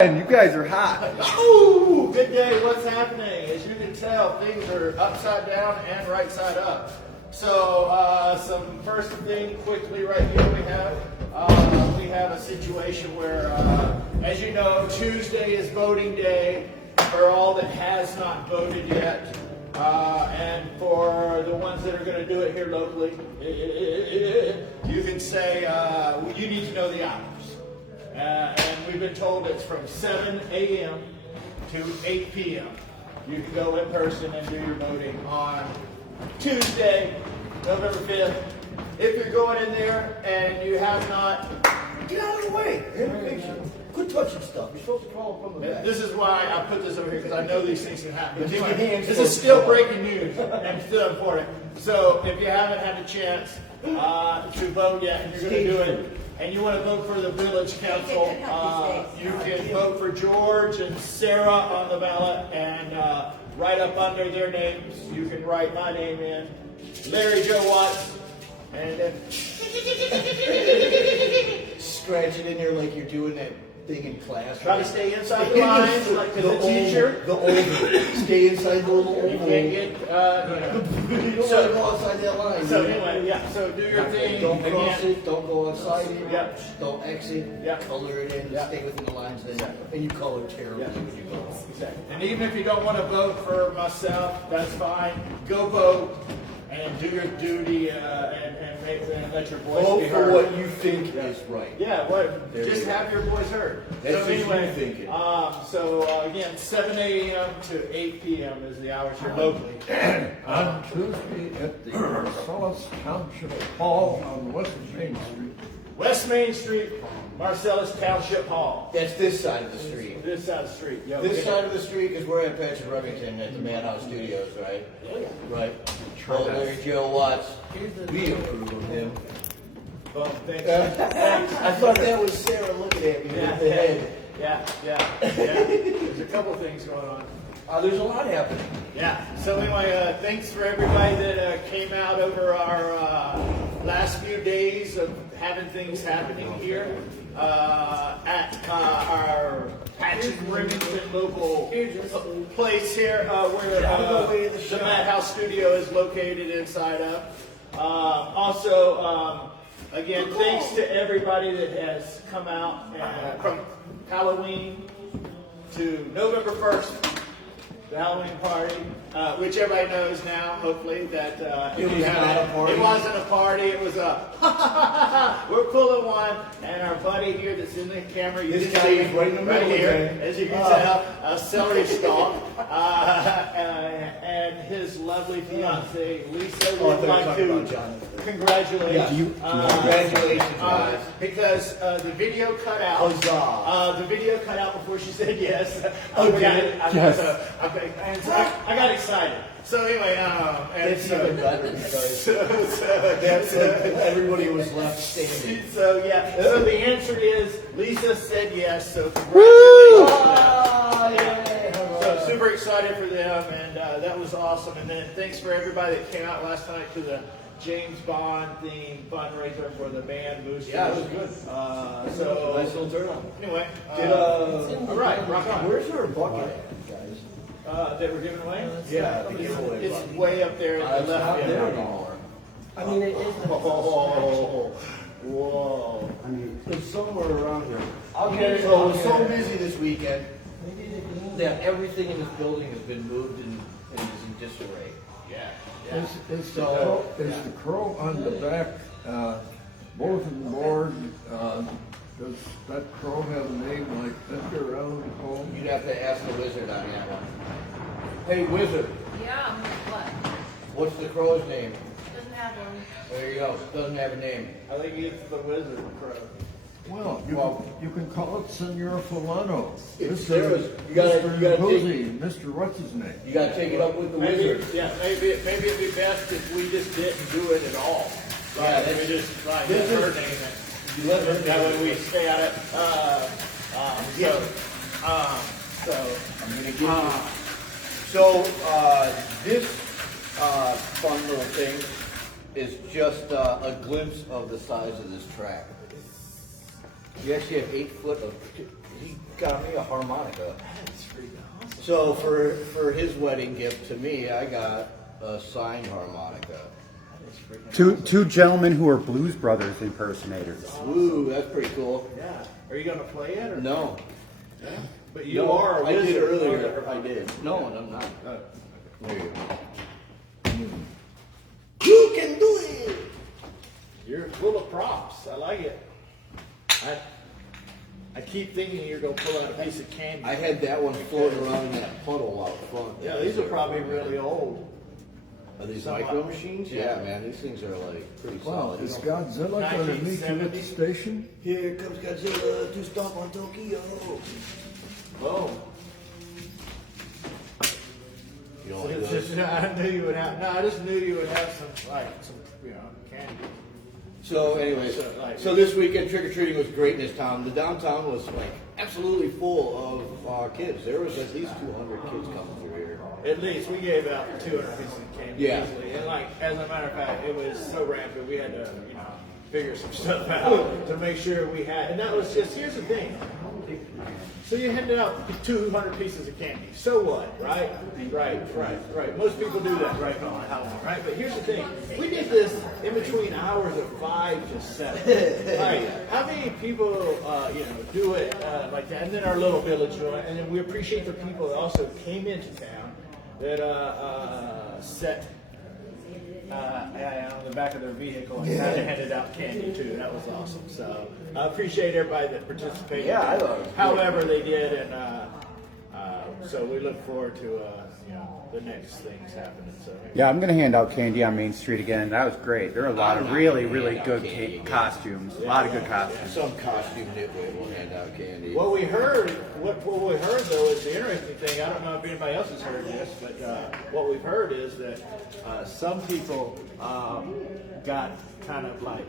And you guys are hot. Oh, good day. What's happening? As you can tell, things are upside down and right side up. So, some first thing quickly right here we have a situation where, as you know, Tuesday is voting day for all that has not voted yet. And for the ones that are going to do it here locally, you can say you need to know the hours. And we've been told it's from 7 a.m. to 8 p.m. You can go in person and do your voting on Tuesday, November 5th. If you're going in there and you have not... Get out of the way. Quit touching stuff. You're supposed to crawl from the back. This is why I put this over here, because I know these things can happen. But your hands This is still breaking news and still important. So if you haven't had a chance to vote yet and you're going to do it, and you want to vote for the village council, you can vote for George and Sarah on the ballot, and right up under their names, you can write my name in, Larry Joe Watts, and then Scratch it in there like you're doing that thing in class. try to stay inside the lines, like to the teacher. The oval. Stay inside the little oval. You can't get, You don't want to go outside that line. So anyway, yeah, so do your thing. Don't cross again. it. Don't go outside it. Yep. Don't exit. Yep. Color it in. Yep. Stay within the lines then. Exactly. And you color terribly Yep. when you go. Exactly. And even if you don't want to vote for myself, that's fine. Go vote and do your duty and let your voice Vote be for heard. what you think is right. Yeah, what? There Just you go. have your voice heard. That's so what you anyway, thinking. Again, 7 a.m. to 8 p.m. is the hours here locally. On Tuesday at the Marcellus Township Hall on West Main Street. West Main Street, Marcellus Township Hall. That's this side of the street. This side of the street. Yeah, This side of the street, because we're at Patch and Remington at the Madhouse Studios, right? Right. Oh, Larry Joe Watts. We approve of him. Well, thanks. I thought that was Sarah looking at me with the head. Yeah. There's a couple things going on. There's a lot happening. Yeah. So anyway, thanks for everybody that came out over our last few days of having things happening here at our Patch and Remington local place here where the Madhouse Studio is located inside of. Again, thanks to everybody that has come out from Halloween to November 1st. The Halloween party, which everybody knows now, hopefully, that It was not a party. It wasn't a party, it was a we're pulling one, and our buddy here that's in the camera, you This can guy see is right in the middle here, again. as you can tell, a celery stalk, and his lovely fiance, Lisa, would like to congratulate Yeah. you. Congratulations, guys. Because the video cut out. Huzzah. The video cut out before she said yes. Oh, did it? Yes. And so I got excited. So anyway, That's even better because that's everybody was left standing. So yeah. So the answer is Lisa said yes. So congratulations. So super excited for them, and that was awesome. And then thanks for everybody that came out last night to the James Bond themed fundraiser for the band Boosters. Yeah, it was good. So Nice little turnout. anyway, Did, all right, rock on. where's our bucket at, guys? That we're giving away? Yeah, the giveaway It's bucket. way up there at the It's not left. there hand. anymore. I mean, it is. Whoa. I mean, it's somewhere around here. I'll get it. So I was so busy this weekend that everything in this building has been moved and is in disarray. Yeah. Is the crow on the back bulletin board, does that crow have a name like Edgar Allan Poe? You'd have to ask the wizard on that one. Hey, wizard, Yeah, what? what's the crow's name? Doesn't have one. There you go. Doesn't have a name. I think it's the Wizard Crow. Well, you can call it Senor Fulano. It's Mr. Sarah's. You gotta take- Posey, Mr. What's his name? You gotta take it up with the Maybe, wizard. yeah, maybe it'd be best if we just didn't do it at all. Yeah, Right, that's- we just like this is- her name it. You let her That way we stay out of. So I'm gonna give you. So this fun little thing is just a glimpse of the size of this track. You actually have 8 foot of. got me a harmonica. That's freaking awesome. So for his wedding gift to me, I got a signed harmonica. That is freaking Two gentlemen who are Blues Brothers impersonators. Ooh, that's pretty cool. Yeah. Are you gonna play it or No. Yeah. But you No, are a I did wizard. earlier. I did. No, and I'm not. Oh. There you go. You can do it! You're full of props. I like it. I keep thinking you're gonna pull out a piece of candy. I had that one floating around in that puddle out front. Yeah, these are probably really old. Are these Some- micro machines? Yeah. Yeah, man, these things are like pretty Wow, solid. is Godzilla gonna meet you at 1970? the station? Here comes Godzilla to stomp on Tokyo. Oh. You don't like It's those? just, I knew you would have. No, I just knew you would have some candy. So anyways, so this weekend trick-or-treating was great in this town. The downtown was like absolutely full of kids. There was at least 200 kids coming through here. At least we gave out 200 pieces of candy Yeah. easily, and like as a matter of fact, it was so rampant we had to figure some stuff out to make sure we had. And that was just here's the thing. So you handed out 200 pieces of candy. So what, right? Right. Most people do that right on Halloween, right? But here's the thing. We did this in between hours of 5 to 7. Right. How many people, do it like that? And then our little village, and then we appreciate the people that also came into town that set on the back of their vehicle and handed out candy too. That was awesome. So I appreciate everybody that participated. Yeah, I thought it was however they did, and so we look forward to the next things happening. So Yeah, I'm gonna hand out candy on Main Street again. That was great. There were a lot of really good costumes. A lot of good costumes. Some costume nitwit will hand out candy. what we heard though is the interesting thing. I don't know if anybody else has heard this, but what we've heard is that some people got kind of like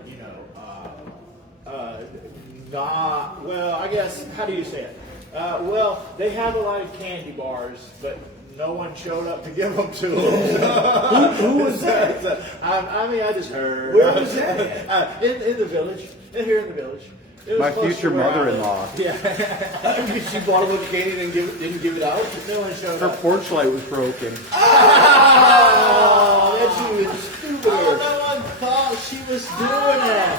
not well. I guess how do you say it? Well, they have a lot of candy bars, but no one showed up to give them to them. Who was that? I just heard. Where was that? In the village. Here in the village. It was My close future to where I mother-in-law. live. Yeah. She bought a bunch of candy and didn't give it out? No one showed Her up. porch light was broken. Oh, that's even stupider. Oh, no one thought she was doing that.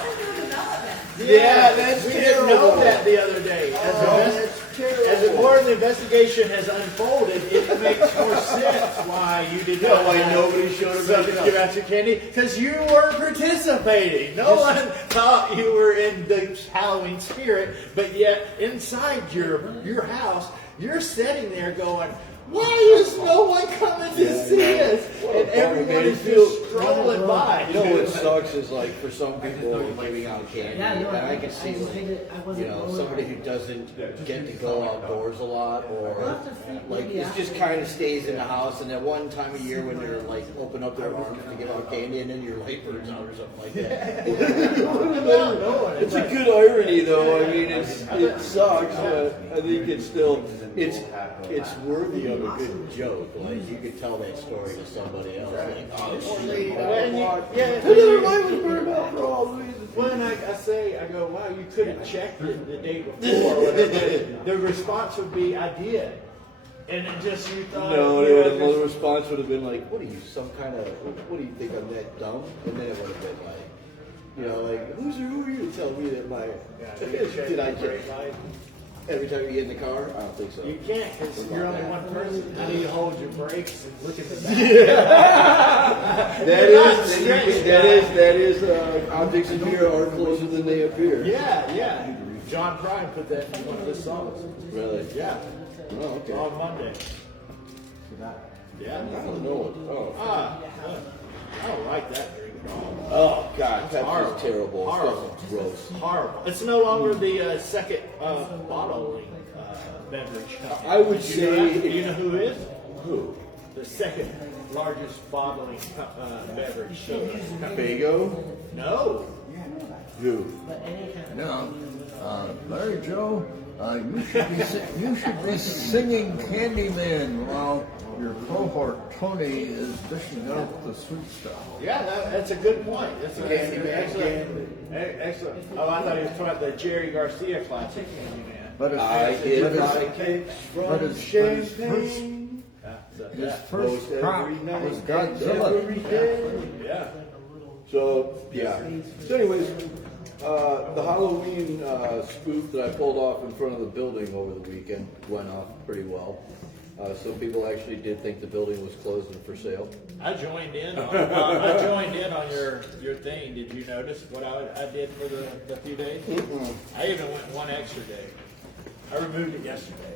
Yeah, that's we terrible. didn't know that the other day. That's terrible. As the more the investigation has unfolded, it makes more sense why you did not. Why nobody showed up So to to give out your candy because you weren't participating. No one thought you were in the Halloween spirit, but yet inside your house, you're sitting there going, "Why is no one coming to see us?" And everyone is just strolling by. You know what sucks is like for some people giving out candy, and I can see somebody who doesn't get to go outdoors a lot, or like it just kind of stays in the house. And at one time of year when they're like open up their arms to give out candy, and then your light burns out or something like that. It's a good irony, though. I mean, it sucks, but I think it's still it's worthy of a good joke. Like you could tell that story to somebody else. Like, oh, this poor lady And died. you- Their light was burned out for all reasons. Well, and I go, wow, you could have checked it the day before. Or whatever. The response would be, I did. And it just, you thought. No, you the response would have been like, "What are you, some kind of? What do you think I'm that dumb?" And then it would have been like, who are you to tell me that my did I check every time you get in the car? I don't think so. You can't because you're only one person. How do you hold your brakes and look at the back? That is objects in here are closer than they appear. Yeah. John Prine put that in one of his songs. Really? Yeah. Oh, okay. On Monday. Yeah. I don't know. I don't like that drink at all. Oh God, that's Horrible. just terrible. Horrible. It's gross. Horrible. It's no longer the second bottling beverage. I would Do say. you know who is? Who? The second largest bottling beverage. Fago? No. Who? Now, Larry Joe, you should be singing Candyman while your cohort Tony is dishing out the sweet stuff. Yeah, that's a good point. That's a Candyman, excellent. Oh, I thought he was talking about the Jerry Garcia classic Candyman. But I his, get but my his, kicks but from his champagne. his first crop was Godzilla. Yeah. So yeah. So anyways, the Halloween spoof that I pulled off in front of the building over the weekend went off pretty well. Some people actually did think the building was closed and for sale. I joined in on your thing. Did you notice what I did for the few days? I even went one extra day. I removed it yesterday.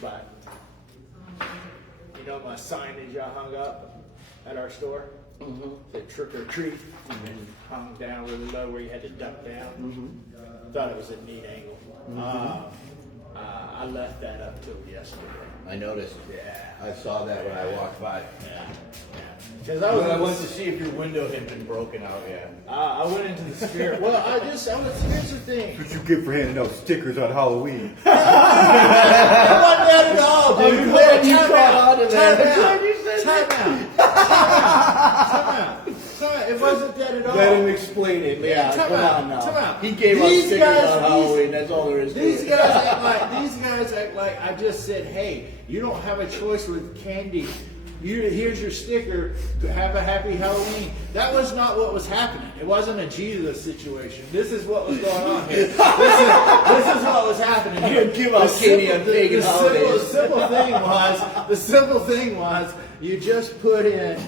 But you know my signage I hung up at our store? Said trick or treat, and hung down really low where you had to duck down. Thought it was a neat angle. I left that up till yesterday. I noticed. Yeah. I saw that when I walked by. Yeah. Because I I was went to see if your window had been broken out yet. I went into the spirit. Well, here's the thing. What you get for handing out stickers on Halloween? It wasn't that at all, dude. I'm glad you caught on to that. Time out. It wasn't that at all. Let him explain it. Yeah, Time come out, on now. time out. He gave us These stickers guys- on Halloween. That's all there is to These it. guys act like I just said, hey, you don't have a choice with candy. Here's your sticker. Have a happy Halloween. That was not what was happening. It wasn't a Jesus situation. This is what was going on here. This is what was happening here. Give out candy on pagan holidays. The simple thing was you just put in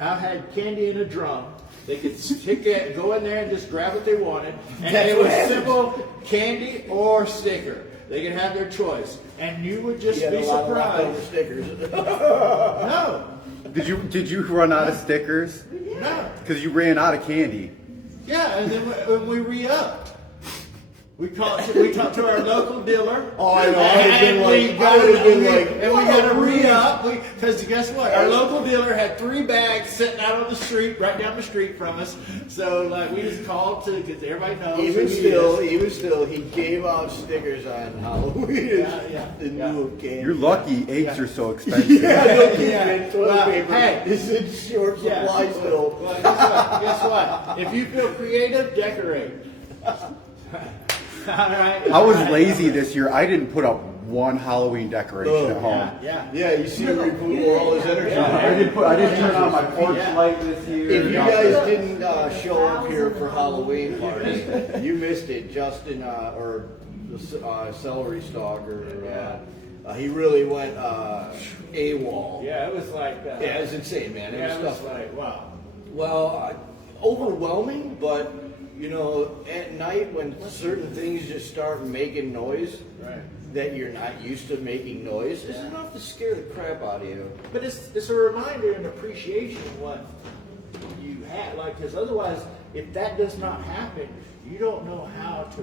I had candy in a drum. They could stick it, go in there and just grab what they wanted. And it was simple candy or sticker. They could have their choice. And you would just He had be a lot of leftover surprised. stickers. No. Did you run out of stickers? No. Because you ran out of candy. Yeah, and then when we re-upped. We talked to our local dealer. Oh, I know. I would've been like, and we got a re-up. Because guess what? Our local dealer had 3 bags sitting out on the street, right down the street from us. So like we just called because everybody knows. Even who he is. still, he gave out stickers on Halloween Yeah. in lieu of candy. You're lucky eggs are so expensive. Yeah, no kidding, Yeah. man. Toilet Well, paper hey. is in short supply Yeah. still. Well, guess what? If you feel creative, decorate. All right. I was lazy this year. I didn't put up one Halloween decoration at home. Yeah. You see where he put all his energy. I didn't turn on my porch light this year. If you guys didn't show up here for Halloween party, you missed it. Justin or Celery Stalker, he really went AWOL. Yeah, it was like. Yeah, it was insane, man. Yeah, It it was was stuff. like wow. Well, overwhelming, but you know, at night when certain things just start making noise Right. that you're not used to making noise, it's enough to scare the crap out of you. But it's a reminder and appreciation of what you had. Like, because otherwise, if that does not happen, you don't know how to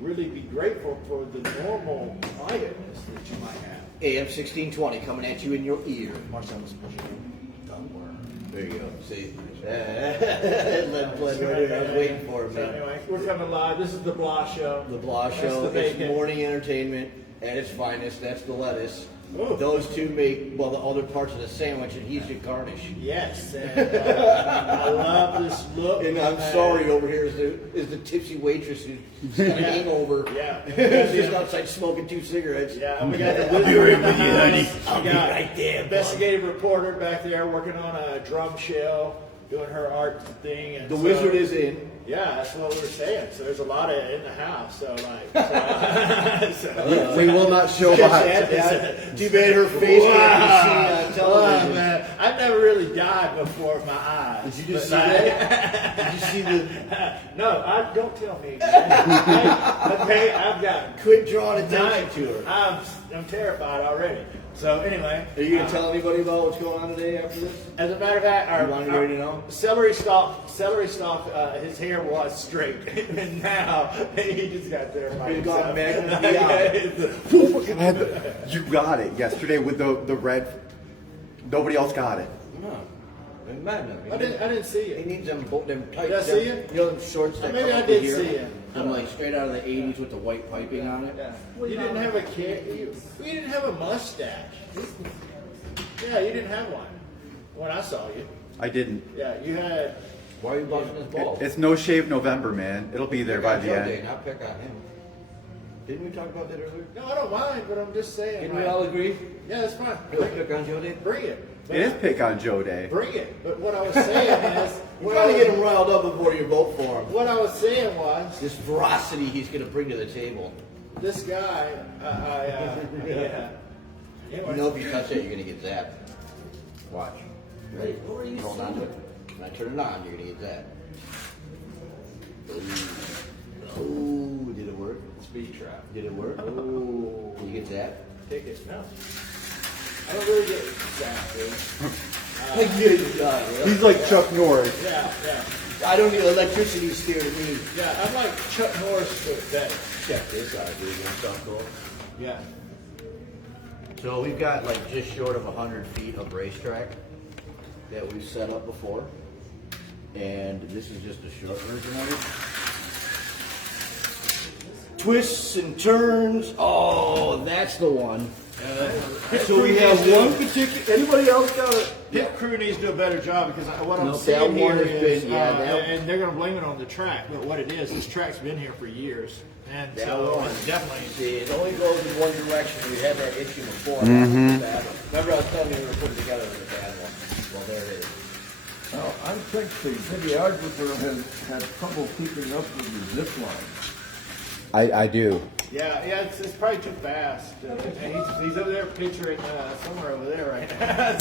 really be grateful for the normal quietness that you might have. AM 1620 coming at you in your ear. Marcel was pushing. Don't worry. There you go. See? Let blend right in. I was waiting for So me. anyway, we're coming live. This is the Blah Show. The Blah That's Show, the it's bacon. morning entertainment at its finest. That's the lettuce. Ooh. Those two make, well, the other parts of the sandwich, and he's your garnish. Yes, and I love this look. And I'm sorry, over here is the tipsy waitress who's got a hangover. Yeah. She's outside smoking 2 cigarettes. Yeah, and we got the wizard in the house. I'll We be got right there, investigative reporter back there working on a drum shell, doing her art thing. And The so- wizard is in. Yeah, that's what we were saying. So there's a lot of in the house. So like, so, We will not show Catch behind. that. Too bad her face can't be seen on oh, television. man, I've never really died before my eyes. Did you just But see that? Did you see the... No, don't tell me. Okay, I've got. Quit drawing attention to her. I'm terrified already. So anyway, Are you going to tell anybody about what's going on today after this? as a matter of fact, You want everybody to know? Celery stalk, his hair was straight, and now he just got terrified. He's gone himself. Magnum PI. You got it yesterday with the red. Nobody else got it. No. Magnum. I didn't see He it. needs them tight. Did I see you? You know them shorts that Maybe come I up to did here? see you. Them like straight out of the 80s with the white piping on it. Yeah. You didn't have a kid. You didn't have a mustache. Yeah, you didn't have one when I saw you. I didn't. Yeah, you had. Why are you busting his balls? It's no shave November, man. It'll be there by the end. Not pick on him. Didn't we talk about that earlier? No, I don't mind, but I'm just saying. Didn't we like, all agree? Yeah, that's fine. Pick on Joe Day? Bring it. It is Pick on Joe Day. Bring it. But what I was saying is, We're trying to get him riled up before you vote for him. what I was saying was, This veracity he's going to bring to the table. this guy, yeah. You know if you touch it, you're going to get zapped. Watch. Wait, what were you Hold on to it. When I turn it on, you're going to get zapped. Oh, did it work? Speed trap. Did it work? Oh, you get zapped? Take it. No. I don't really get zapped, dude. He's like Chuck Norris. Yeah. I don't need electricity scared of me. Yeah, I'm like Chuck Norris, but better. Check this out, dude. You want something cool? Yeah. So we've got like just short of 100 feet of racetrack that we've set up before. And this is just a short version of it. Twists and turns. Oh, that's the one. So we have one particular. Anybody else got it? Pit crew needs to do a better job because what I'm No, seeing that here one has is, been- yeah, that- and they're going to blame it on the track, but what it is, this track's been here for years, and That so one. it's definitely. See, it only goes in one direction. We had that issue before. Remember I was telling you we were putting together with a bad one. Well, there it is. Now, I think the videographer has had trouble keeping up with the zip line. I do. Yeah, it's probably too fast. And he's over there picturing somewhere over there right now.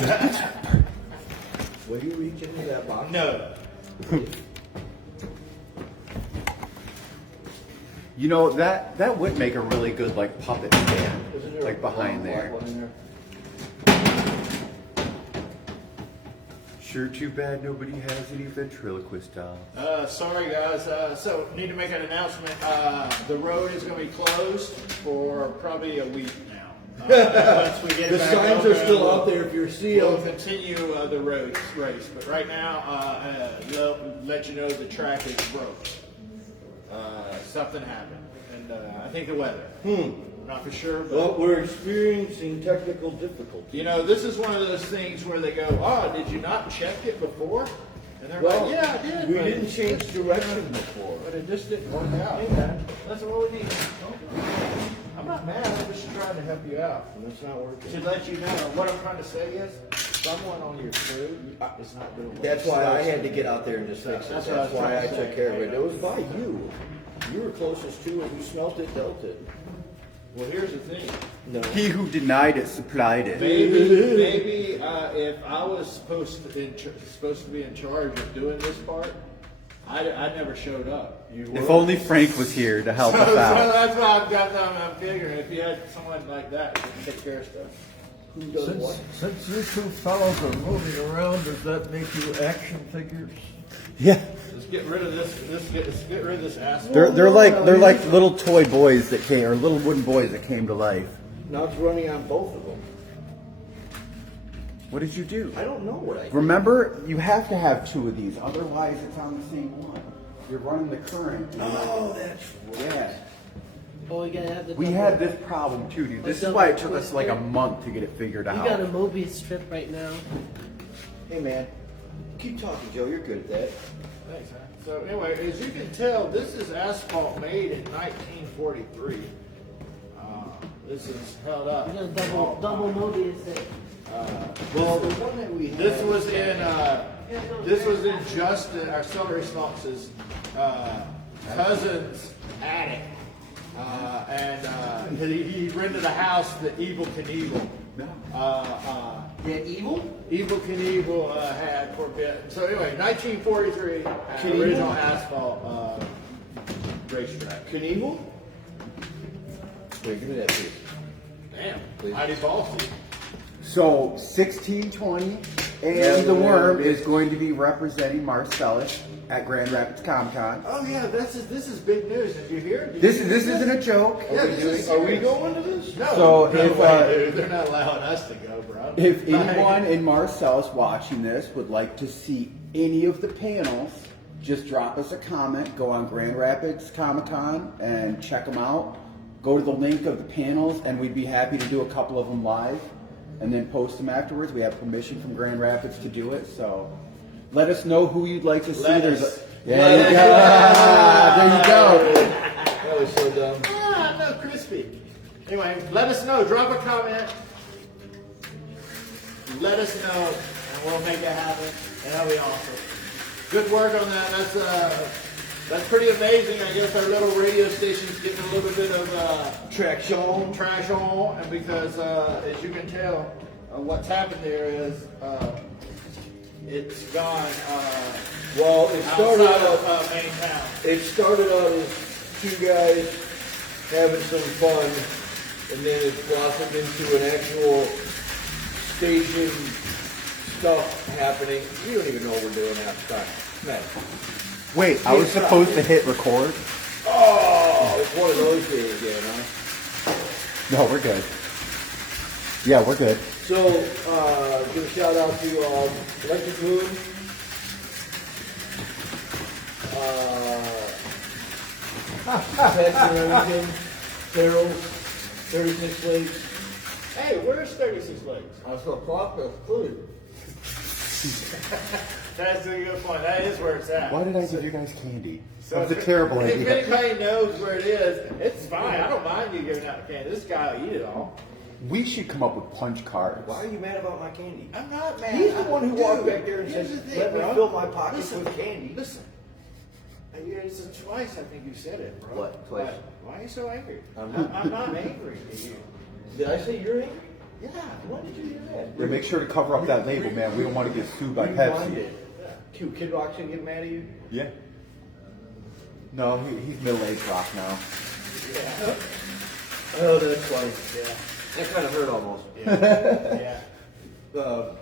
Will you reach into that box? No. You know, that would make a really good like puppet stand, Isn't there like a behind black there. one in there? Sure, too bad nobody has any ventriloquist dolls. Sorry guys, so need to make an announcement. The road is going to be closed for probably a week now. Once we get The back signs open, are still we'll- out there if you're We'll sealed. continue the race, but right now, they'll let you know the track is broke. Something happened, and I think the weather. Not for sure, but Well, we're experiencing technical difficulties. you know, this is one of those things where they go, "Oh, did you not check it before?" And they're Well, like, "Yeah, I did." we but didn't change direction before. But it just didn't work out. Hey, man. That's what we need. I'm not mad. I'm just trying to help you out. And it's not working. To let you know, what I'm trying to say is, someone on your crew is not doing. what That's they're why I supposed had to do. get out there and just fix it. That's That's what I was why I trying to took say. care of it. It was by you. You were closest to it. You smelt it, dealt it. Well, here's the thing. No. He who denied it supplied it. Maybe if I was supposed to be in charge of doing this part, I never showed up. If only Frank was here to help So us out. that's why I'm figuring if you had someone like that who can take care of stuff. Who does what? Since you two fellows are moving around, does that make you action figures? Yeah, Let's get rid of this. Let's get rid of this asshole. they're like little toy boys that came, or little wooden boys that came to life. Now it's running on both of them. What did you do? I don't know what I did. Remember, you have to have two of these, otherwise it's on the same one. You're running the current. Oh, that's Yeah. Oh, you gotta have the. We double- had this problem too, dude. This is why it took us like a month to get it figured You got a out. Mobius strip right now. Hey, man. Keep talking, Joe. You're good at that. Thanks, man. So anyway, as you can tell, this is asphalt made in 1943. This is held up. You got a double Mobius there. Well, the one that we had. This was in Justin, our celery stalks' cousin's attic, and he rented a house that Evil Knievel. Yeah, evil? Evil Knievel had for a bit. So anyway, 1943, original asphalt racetrack. Knievel? Here, give me that piece. Damn, Please. mighty ballsy. So 1620, and the Worm is going to be representing Marcellus at Grand Rapids Comic Con. Oh yeah, this is big news. Did you hear? Did This you this hear isn't a joke. Yeah, this is Are we serious. going to this? No. So no if, way, dude. They're not allowing us to go, bro. If anyone in Marcellus watching this would like to see any of the panels, just drop us a comment. Go on Grand Rapids Comic Con and check them out. Go to the link of the panels, and we'd be happy to do a couple of them live, and then post them afterwards. We have permission from Grand Rapids to do it, so let us know who you'd like to see. Let There's us. a, there you go. That was so dumb. No, Chris Anyway, let us know. Drop a comment. Let us know, and we'll make it happen. And that'll be awesome. Good work on that. That's pretty amazing. I guess our little radio station's getting a little bit of traction, and because as you can tell, what's happened there is it's gone. Well, it started outside out. of main town. It started out as two guys having some fun, and then it blossomed into an actual station stuff happening. We don't even know what we're doing half the time. Man. Wait, I was supposed to hit record? Oh, it's one of those days again, huh? No, we're good. Yeah, we're good. So, give a shout out to Electric Moon, Pets and Everything, Carol, 36 Lakes. Hey, where's 36 Lakes? I was going to pop this food. That's a good point. That is where it's at. Why did I give you guys candy? So That was a if- terrible If idea. anybody knows where it is, it's fine. I don't mind you giving out candy. This guy will eat it all. We should come up with punch cards. Why are you mad about my candy? I'm not mad. He's the one who walked Dude, back there and here's said, the thing, let me bro. fill my pockets Listen, with candy. Listen. It's twice I think you said it, bro. What? Twice? Why are you so angry? I'm I'm not angry at you. Did I say you're angry? Yeah. When did you do that? Yeah, make sure to cover up that label, man. We don't want to get sued by Rewind Pepsi. it. Kid Rock's gonna get mad at you? Yeah. No, he's middle-aged rock now. Yeah. Oh, that's funny. Yeah. That kind of hurt almost. Yeah. Yeah.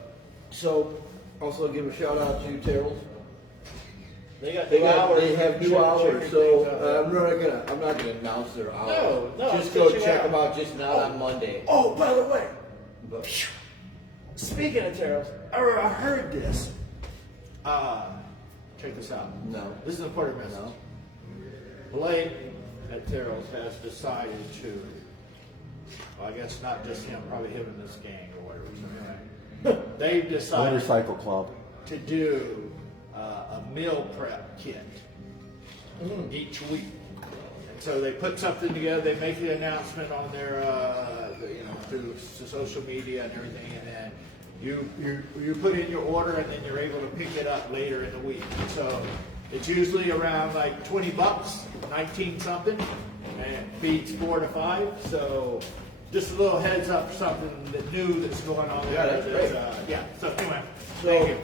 So, also give a shout out to Terrell's. They got They 2 hours. have 2 Check hours, things so out. I'm not gonna announce their hours. No, just I'll go get you check out. them out. Just not on Monday. Oh, by the way, But, speaking of tariffs, I heard this. Check this out. no. This is an important message. No. Blake at Terrell's has decided to, well, I guess not just him, probably him and this gang or whatever. So anyway, they've decided Motorcycle club. to do a meal prep kit each week. And so they put something together. They make the announcement on their, through social media and everything, and then you put in your order, and then you're able to pick it up later in the week. So it's usually around like $20, 19 something, and it feeds 4 to 5. So just a little heads up, something that new that's going on there. Yeah, that's great. Yeah. So anyway, So, thank you.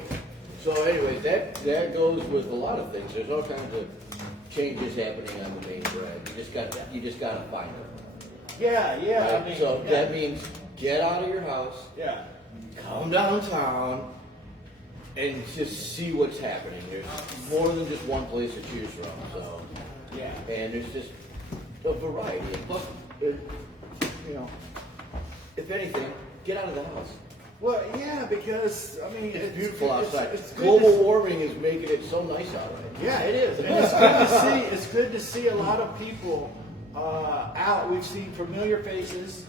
So anyway, that goes with a lot of things. There's all kinds of changes happening on the main drag. You just gotta find them. Yeah. Right? I mean, So yeah. that means get out of your house, Yeah. come downtown, and just see what's happening. There's more than just one place to choose from. So, Yeah. and there's just a variety. And plus, if anything, get out of the house. Well, yeah, because I mean, It's beautiful outside. It's good Global to- warming is making it so nice out of it. Yeah, it is, and it's good to see. It's good to see a lot of people out. We've seen familiar faces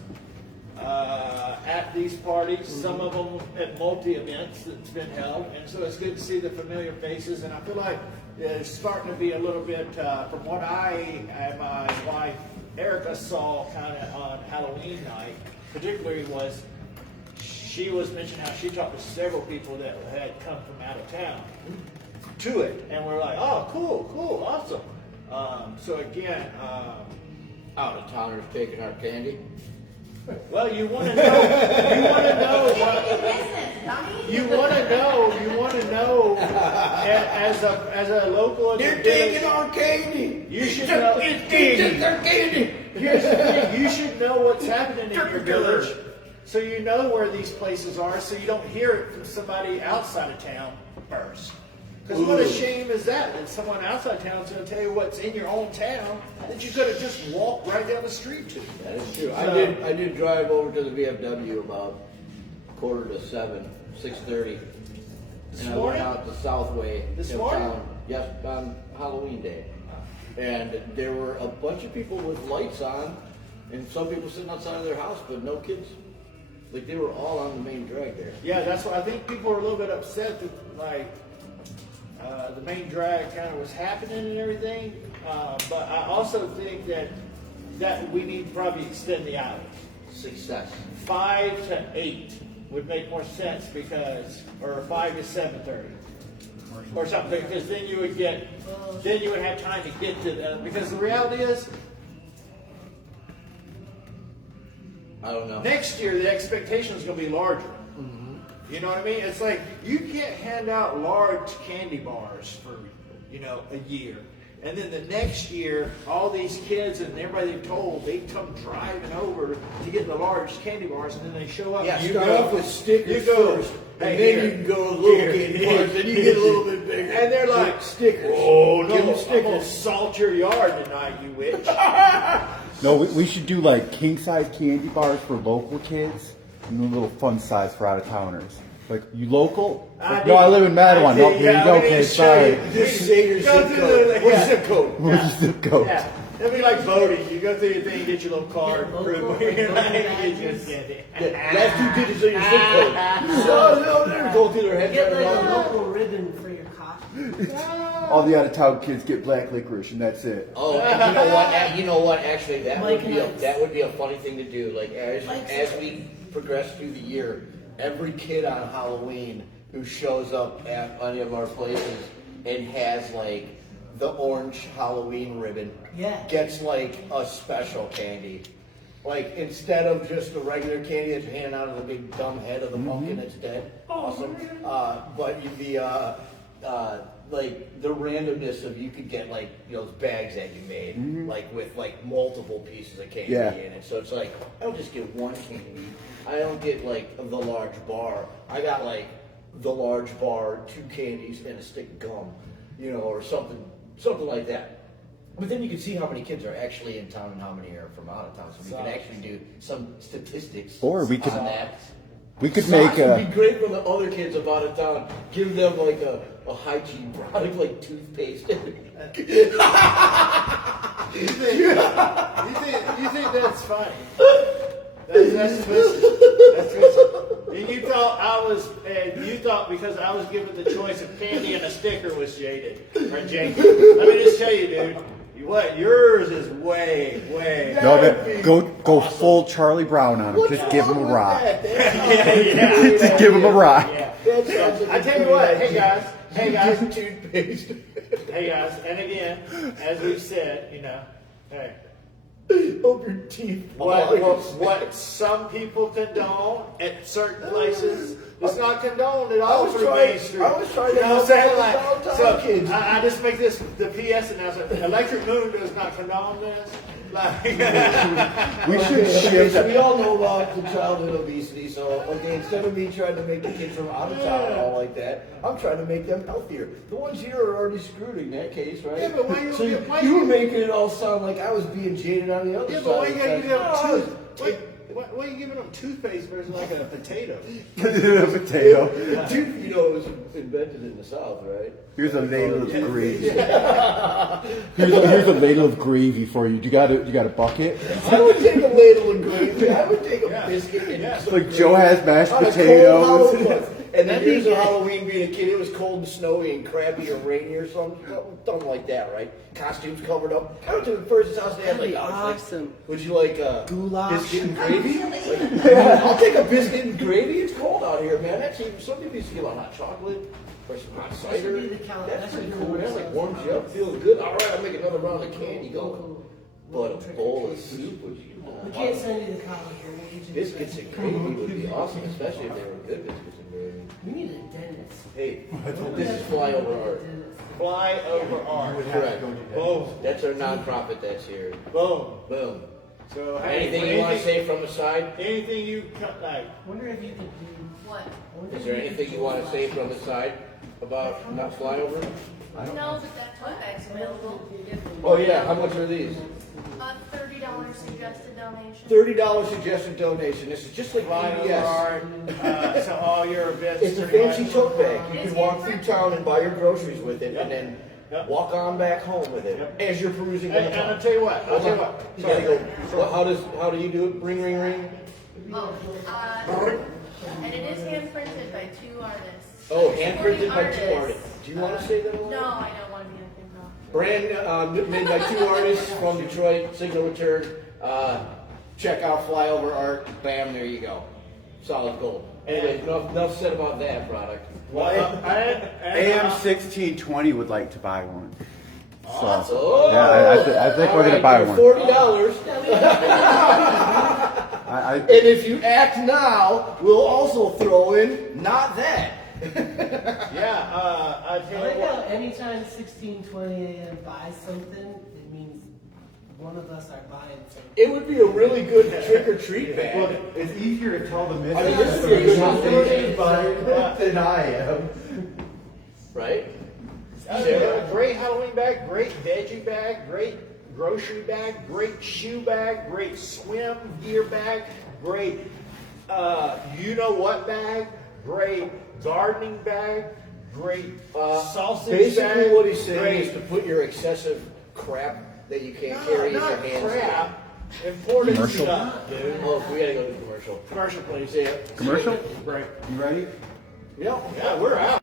at these parties. Some of them at multi events that's been held, and so it's good to see the familiar faces. And I feel like it's starting to be a little bit from what I and my wife Erica saw kind of on Halloween night, particularly was. She was mentioning how she talked to several people that had come from out of town to it, and we're like, "Oh, cool, awesome." So again, Out of towners taking our candy. well, you want to know what Business, dummy. you want to know as a local. in the They're village, taking our candy. You should know. Take our candy. Here's the thing: you should know what's happening in your village, so you know where these places are, so you don't hear it from somebody outside of town first. Because what a shame is that someone outside town is going to tell you what's in your own town that you could have just walked right down the street to. That is true. So- I did drive over to the VFW about 6:30. This And I morning? went out the Southway This of morning? town. Yes, on Halloween day. And there were a bunch of people with lights on, and some people sitting outside of their house, but no kids. Like they were all on the main drag there. Yeah, that's why I think people are a little bit upset that the main drag kind of was happening and everything. But I also think that that we need to probably extend the hours. Success. 5 to 8 would make more sense because, or 5 to 7:30. Or something, because then you would have time to get to the, because the reality is, I don't know. next year the expectation is going to be larger. You know what I mean? It's like you can't hand out large candy bars for, a year. And then the next year, all these kids and everybody they've told, they come driving over to get the large candy bars, and then they show up. Yeah, you start go, off with stickers you go, first, hey, and then here, you can go a little here, candy here, bars, then you get a little bit bigger. And they're like, stickers. oh no, Give them I'm stickers. gonna salt your yard tonight, you witch. No, we should do like king size candy bars for local kids and then a little fun size for out of towners. Like, you local? Like, no, I live in Mattawan. No, here you go, kid. Sorry. Just say your Go zip through code. the- What's yeah. zip code? Where's the zip code? Yeah, it'd be like voting. You go through your thing, you get your little card, Yeah, prove local, where you're local like, you badges. just get it. Last 2 digits of your zip code. No, they're going through their head. Get right like a now. local ribbon for your costume. All the out of town kids get black licorice, and that's it. Oh, and you know what? You know what? Actually, Mike and Ike's. that would be a funny thing to do. Like Mike's. as we progress through the year, every kid on Halloween who shows up at any of our places and has like the orange Halloween ribbon Yeah. gets like a special candy. Like, instead of just the regular candy that you're handing out of the big dumb head of the pumpkin that's dead. Awesome. But like the randomness of you could get like those bags that you made, like with like multiple pieces of candy Yeah. in it. So it's like, I don't just get one candy. I don't get like the large bar. I got like the large bar, 2 candies, and a stick of gum, or something like that. But then you can see how many kids are actually in town and how many are from out of town. So we can actually do some statistics Or we could- on that. We could Socks make would be great for the other kids of out of town. Give them like a hygiene product like toothpaste. You think that's funny? That's twisted. That's twisted. And you thought because I was given the choice of candy and a sticker was jaded or jaded. Let me just tell you, dude. Yours is way. Go full Charlie Brown on him. Just give him a rock. Yeah. Just give him a rock. Yeah. That's I tell you what, hey guys, toothpaste. hey guys, and again, as we've said, hey. Hope your teeth. What some people condone at certain places, it's not condoned at all I was through trying- Main Street. I was trying to You know what I'm help saying? those Like, downtown so kids. I just make this the PS announcement. Electric Moon does not condone this. Like, We should Okay, shift so we all know about the childhood obesity. So, okay, instead of me trying to make the kids from out of town and all like that, I'm trying to make them healthier. The ones here are already screwed in that case, right? Yeah, but why you- so why you you- were making it all sound like I was being jaded on the other yeah, side. but why of you the gotta fence. give them No, why are you giving them toothpaste versus like a potato? potato. Dude, it was invented in the South, right? Here's a ladle of gravy. Here's a ladle of gravy for you. You got a bucket? I would take a ladle of gravy. I would take a biscuit and some Like Joe has mashed on a cold potatoes. Halloween. And then here's a Halloween being a kid. It was cold and snowy and crabby or rainy or something like that, right? Costumes covered up. I went to the person's house. They had That'd like, be I was like, awesome. would you like Goulash. biscuit and gravy? Like, I'll take a biscuit and gravy. It's cold out here, man. That's even some people used to give a hot chocolate or some hot cider. be the cal- That's that should pretty be cool. the That's like most warms you up, feeling good. All right, I'll make another round of candy going. But a bowl of soup would be We can't send you the copy here. We'll get you the biscuits and gravy would be awesome, especially if they were good biscuits and gravy. We need a dentist. Hey, this is flyover art. Fly over art. Correct. Boom. That's our nonprofit that's here. Boom. Boom. So hey, Anything you want to say from the side? Anything you cut like? Wonder if you could do. What? Is there anything you want to say from the side about not flyover? No, but that tote bag's available. Oh yeah, how much are these? $30 suggested donation. $30 suggested donation. This is just like Fly over PBS. art. So all your events. It's a pretty fancy much- tote bag. You can walk through town and buy your groceries with it, and then Yep. walk on back home with it Yep. as you're perusing Hey, the and I'll town. tell you what. I'll tell you what. You gotta go. Well, how do you do it? Ring, ring, ring. Oh, and it is hand printed by 2 artists. Oh, hand printed by 2 Supporting artists. Do you want to say that? aloud? No, I don't want to be anything wrong. Brand made by 2 artists from Detroit, Signal Return, check out Flyover Art. Bam, there you go. Solid gold. Anyway, enough said about that product. AM 1620 would like to buy one. So, Oh, yeah, I think we're gonna buy one. $40. And And if you act now, we'll also throw in not that. Yeah, I I tell like you how what. anytime 16:20 a.m. buys something, it means one of us are buying something. It would be a really good trick or treat bag. it's easier to tell the I mean, this would be a good one. than I am. Right? Great Halloween bag, great veggie bag, great grocery bag, great shoe bag, great swim gear bag, great you know what bag, great gardening bag, great sausage Basically, bag. what he's saying great, is to put your excessive crap that you can't carry in your not hands. crap, important Commercial. stuff, dude. Oh, we gotta go to commercial. Commercial, please. See ya. Commercial? Right. You ready? Yeah, we're out.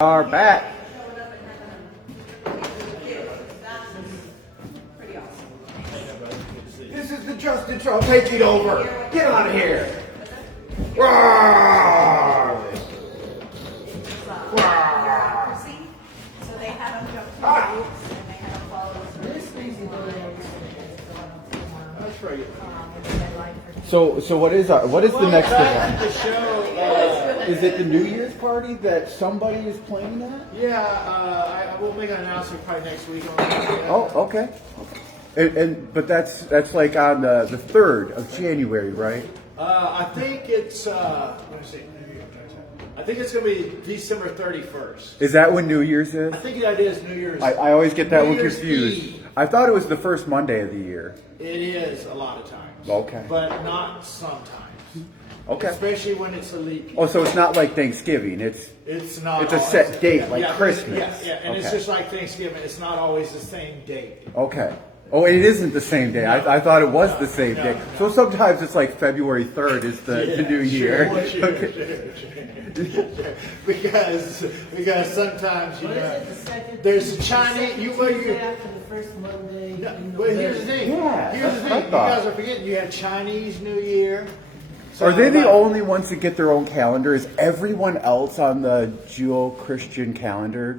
Are back. This is the Justin Trump taking over. Get out of here. Roar! So they had them jump through the hoops and they had them follow the This reason why That's pretty good. So what is the next Back event? to the show. Is it the New Year's party that somebody is playing at? Yeah, I will make an announcement probably next week on that. Oh, okay. But that's like on the 3rd of January, right? I think it's let me see. I think it's gonna be December 31st. Is that when New Year's is? I think that is New Year's. I always get that New one Year's confused. Eve. I thought it was the first Monday of the year. It is a lot of times. Okay. But not sometimes. Okay. Especially when it's a leap. Oh, so it's not like Thanksgiving. It's not. It's a always- set date, like yeah, Christmas. Yeah, and it's Okay. just like Thanksgiving. It's not always the same date. Okay. Oh, it isn't the same day. I thought it was the same no, day. no. So sometimes it's like February 3rd is the New Year. Because sometimes you What is know it, the second? there's the Chinese. second You Tuesday after the first Monday. No, in but here's the November. thing. Yeah, Here's the that's thing. what I You thought. guys are forgetting you have Chinese New Year. So, Are they the like, only ones that get their own calendar? Is everyone else on the Judeo-Christian calendar?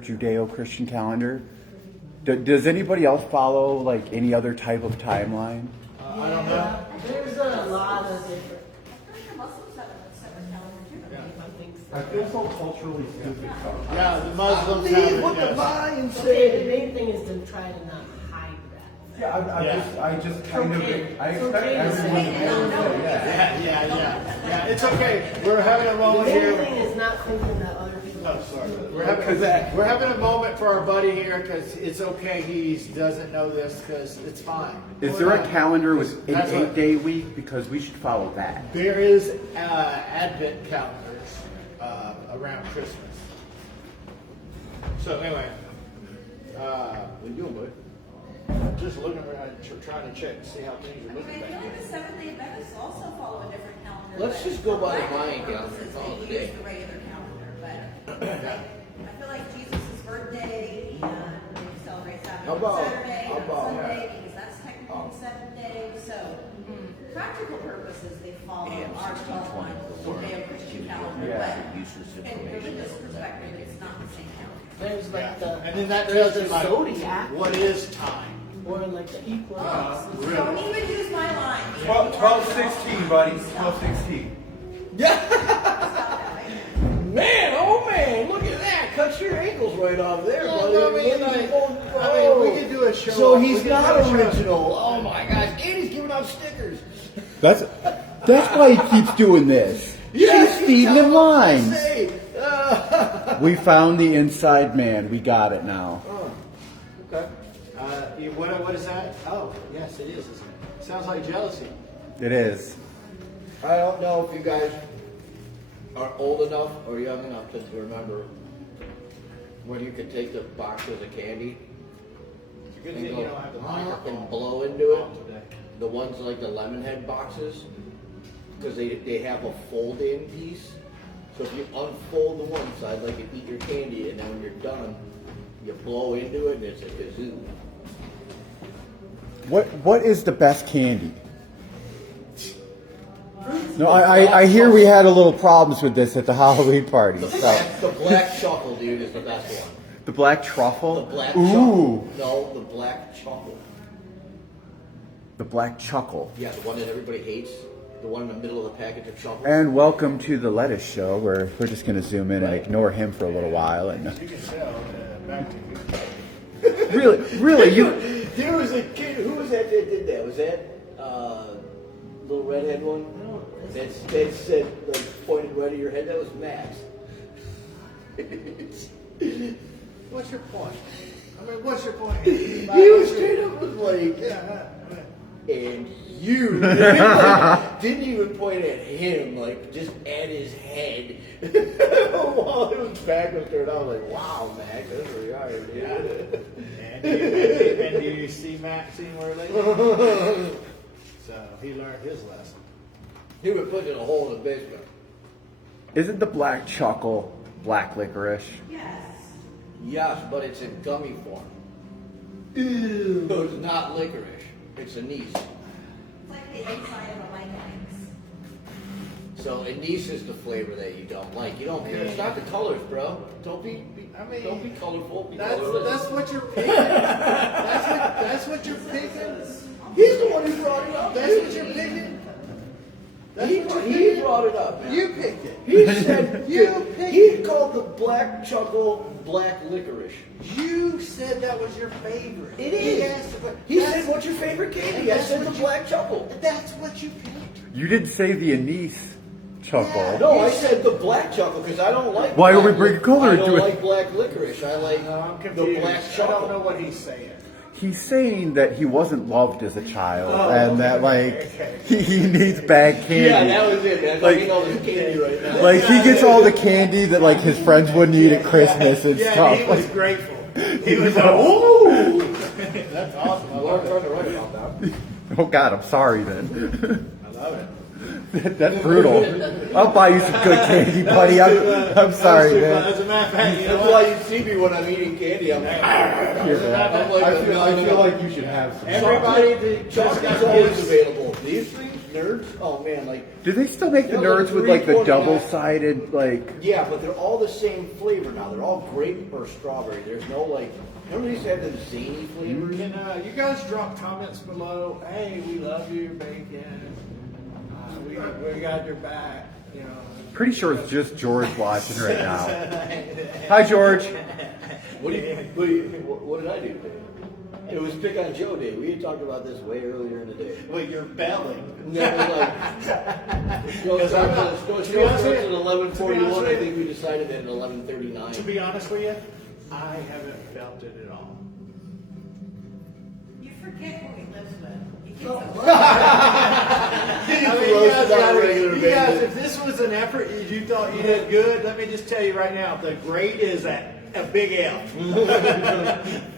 Does anybody else follow like any other type of timeline? I don't know. Yeah, there's a lot of different. I think the Muslims have a separate calendar too. I think so. I feel so culturally stupid sometimes. Yeah, the Muslims Leave have what the yes. vines Okay, the say. main thing is to try to not hide that. Yeah, I just kind of, okay. I It's expect okay to everyone say to no, know that. Yeah. It's okay. We're having a The moment main here. thing is not thinking that other people. Oh, sorry. We're having a moment for our buddy here because it's okay. He doesn't know this because it's fine. Is there a calendar with an That's what- 8-day week? Because we should follow that. There is Advent calendars around Christmas. So anyway, What you doing, bud? just looking around, trying to check to see how things are I looking mean, I back feel like here. the Seventh Day Adventists also follow a different calendar. Let's but just go by the for Mayan practical calendar purposes, and call it a they day. use the regular calendar, but I feel like Jesus' birthday and they celebrate Sabbath How about- on Saturday how and about- Sunday because that's technically the seventh day. So practical purposes, they follow our 12-month Judeo-Christian calendar, but in religious perspective, it's not the same calendar. There's like And then that there's tells you the like, zodiac, what is time? or like the equinox. Don't even use my line. 12:16, buddy. 12:16. Man, oh man, look at that! Cut your ankles right off there, buddy. We could do a show. So he's we could not do a show. original. Oh my gosh, and he's giving out stickers. That's why he keeps doing this. Yes, He's feeding him lines. Say. We found the inside man. We got it now. Okay. What is that? Oh, yes, it is, isn't it? Sounds like jealousy. It is. I don't know if you guys are old enough or young enough to remember when you could take the boxes of candy It's a good and thing go you don't have the microphone and blow into it. today. The ones like the lemon head boxes, because they have a fold-in piece. So if you unfold the one side, like you eat your candy, and then when you're done, you blow into it, and it's a kazoo. What is the best candy? No, I hear we had a little problems with this at the Halloween party. So. The black chocolate, dude, is the best one. The black truffle? The black Ooh. chocolate. No, the black chocolate. The black chuckle. Yeah, the one that everybody hates. The one in the middle of the package of chocolate. And welcome to the Lettuce Show, where we're just going to zoom in and ignore him for a little while. And You can tell, back to really, you. There was a kid. Who was that did that? Was that little redhead one? No, That said, like, pointed right at your head. That was Max. What's your point? I mean, what's your point? He was straight up was like, and you didn't even point at him, like just at his head. While his back was turned, I was like, "Wow, Max, that's really hard, dude." And do you see Maxine where lately? So he learned his lesson. He was put in a hole in the basement. Isn't the black chuckle black licorice? Yes. Yes, but it's in gummy form. Ew. So it's not licorice. It's anise. It's like the inside of a light So anise is the flavor that you don't like. You don't care. It's not the colors, bro. Don't be don't be colorful. Be colorless. That's what you're picking. That's what you're picking. He's the one who brought it up. That's what you're picking. He brought it up. Man. You picked it. He said You picked he called the black chuckle black licorice. You said that was your favorite. It is. Yes, but He that's- said, "What's your favorite candy?" I that's said, what "The you- black chuckle." That's what you picked. You didn't say the anise chuckle. No, I said the black chuckle because I don't like. Why are we black bringing lic- color I into don't it? like black licorice. I like I'm the confused. black I chuckle. don't know what he's saying. He's saying that he wasn't loved as a child, Oh, and okay, that like okay. he needs bad candy. Yeah, that was it, man. Like- I mean, all this candy right now. Like he gets all the candy that like his friends wouldn't eat at Christmas and Yeah, stuff. he was Like, grateful. He was like, "Ooh, that's awesome." I You love are it. trying to write about that. oh God, I'm sorry then. I love it. That's brutal. I'll buy you some good candy, buddy. I'm sorry, man. As a matter of fact, you know That's what? why you see me when I'm eating candy. I'm like, I I feel like you should have some. Everybody that just got chocolate's always kids. available. These things, nerds. Oh man, like Do they still make the Yeah, like nerds with like the $3.49. double-sided like? yeah, but they're all the same flavor now. They're all grape or strawberry. There's no like. Remember they used to have the zany flavors? Can you guys drop comments below? Hey, we love you, bacon. We got your back. You know. Pretty sure it's just George watching right now. Hi, George. What did I do today? It was Pick on Joe Day. We had talked about this way earlier in the day. Well, you're belling. And then it was like, show Because I'm not- starts to be honest at with you- 11:41. to be honest I with think we decided that at 11:39. To be honest with you, I haven't felt it at all. You forget who he lives with. You Oh, can't I mean, roasted on a regular you guys, basis. if this was an effort you thought you did good, let me just tell you right now, the grade is a big F.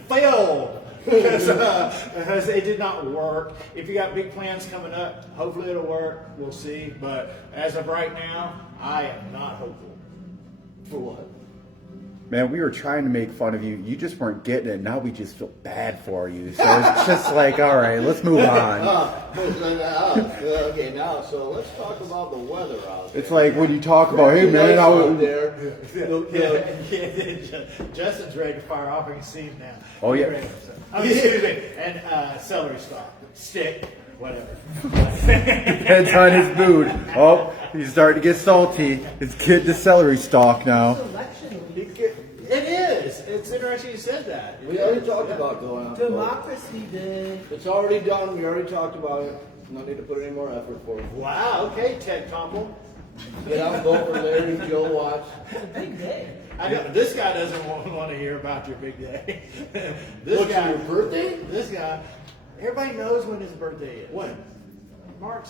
Fail. Because it did not work. If you got big plans coming up, hopefully it'll work. We'll see. But as of right now, I am not hopeful. For what? Man, we were trying to make fun of you. You just weren't getting it. Now we just feel bad for you. So it's just like, all right, let's move on. Okay, now, so let's talk about the weather out there. It's like when you talk about, hey, man, out there. Justin's ready to fire off. I can see him now. Oh, yeah. Excuse me. And celery stalk, stick, whatever. Depends on his mood. Oh, he's starting to get salty. It's getting the celery stalk now. It is. It's interesting you said that. We already talked about going out. Democracy Day. It's already done. We already talked about it. No need to put any more effort for it. Wow. Okay, Ted Koppel. Get out and go for Larry, Joe Watts. It's a big day. I know this guy doesn't want to hear about your big day. What's your birthday? This guy. Everybody knows when his birthday is. When? March.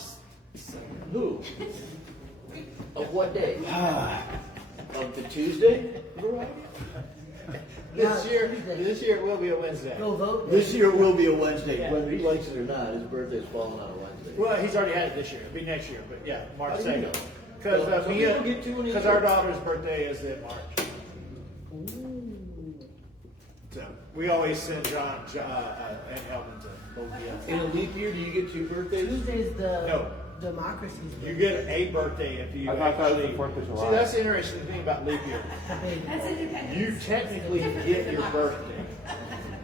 Who? Of what day? Of the Tuesday? This year it will be a Wednesday. Go vote. This year will be a Wednesday, whether he likes it or not. His birthday's falling on a Wednesday. Well, he's already had it this year. It'll be next year, but yeah, March How do you 2nd. know? Because Well, some people get two in a our year. daughter's birthday is in March. So we always send John and Elvin to OPS. In a leap year, do you get 2 birthdays? Tuesday's the No. democracy's You birthday. get a birthday if you I thought that was actually. the 4th of July. See, that's the interesting thing about leap year. That's independence. You technically get your birthday.